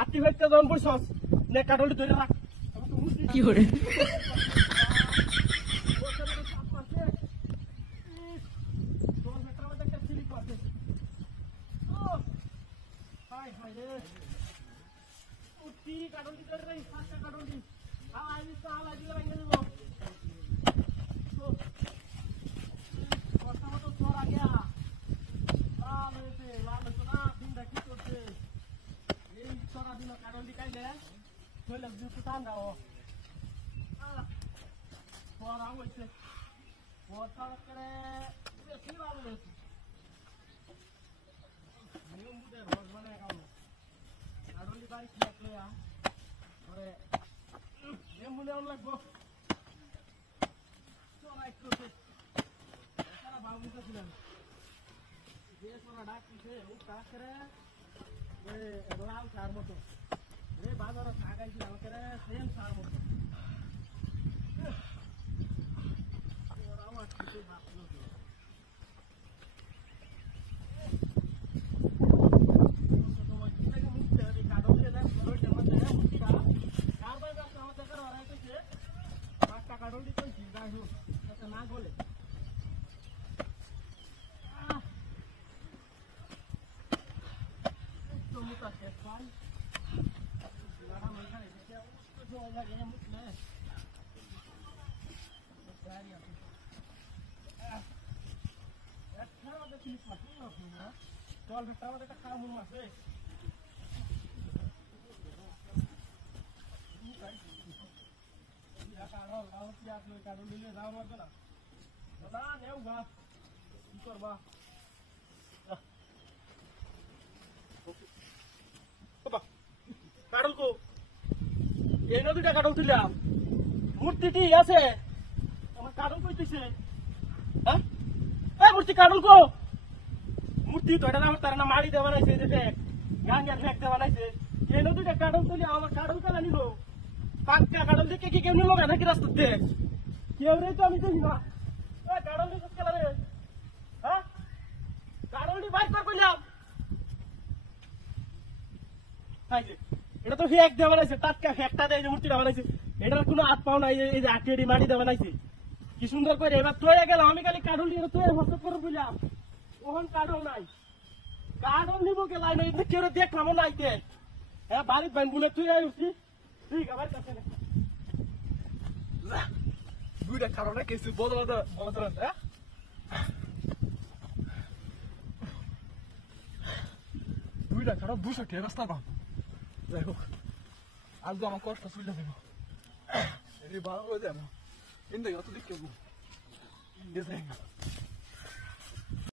আত্মি ভাইটা যখন বলছস নে কাটলটি ধরে রাখ কি করে কাটলটি ধরে রাখ ফাঁকা কাটলটি আলাইলি তো আলাইলি লাগিয়ে দেব কথা মতো চোর আ গয়া আলেতে লাল তো না দিনটা কি করছে এই চোরা দিন কাটলটি কাইলে কইলে দুটো টান দাও চোরা হইছে ওটা করে বেশি লাভ হইছে নিয়ম বুঝে রোজ মানে কাম কাটলটি বাড়ি কি লাগলে ওরে এমনে অন লাগবো চোরা একটু সারা বাবুটা ছিলেন যে চোরা ডাকছে ও কাজ করে লাল সার মতো রে বাজারে থাকাই ছিল করে সেম সার মতো ওরা আমার কিছু ভাবলো কাটলটি তো জিগা হো এটা না বলে তো মুতা শেষ পাই লাড়া মাইখা দেখে তো জল লাগে মুতলে গাড়ি আছে একটা ওদের ফিনিশ মারতে না চল বেটা আমাদের একটা কাম আছে কাটল দিলে যাওয়া মারবে না দাদা নেও গা কি করবা কাটল কো এই নদীটা কাটল তুলাম মূর্তিটি আছে আমার কাটল কইতেছে হ্যাঁ এই মূর্তি কাটল কো মূর্তি তো এটা আমার তার না মারি দেওয়া বানাইছে দেখ গাঙ্গের ফেক দেওয়া বানাইছে এই নদীটা কাটল তুলি আমার কাটল কেন নিল পাক্কা কাটল দেখে কি কেমনি লোক নাকি রাস্তাতে কেউ রে তো আমি দেখি না কাটল দিকে খেলা রে হ্যাঁ কাটলটি বাইর কর কইলাম এটা তো ফেক দেওয়া বানাইছে টাটকা ফেকটা দেয় যে মূর্তিটা বানাইছে এটার কোনো হাত পাও নাই এই যে আটিয়াটি মাটি দেওয়া বানাইছে কি সুন্দর করে এবার তৈরি গেল আমি খালি কাটল দিয়ে তৈরি হস্ত করে বুঝলাম ওখান কাটল নাই কাটল নিব গেলাই নয় কেউ দেখলাম নাইতে হ্যাঁ বাড়ির বাইন বলে তুই আইছি ঠিক আমার কাছে দুইটা কারণে কিছু বদলাতে হ্যাঁ দুইটা কারণ 200 টাকা রাস্তা পাম দেখো আজ তো আমার কষ্ট সুবিধা দেবো এই ভালো হয়ে যাবো ইন্দে কত দিক কেবো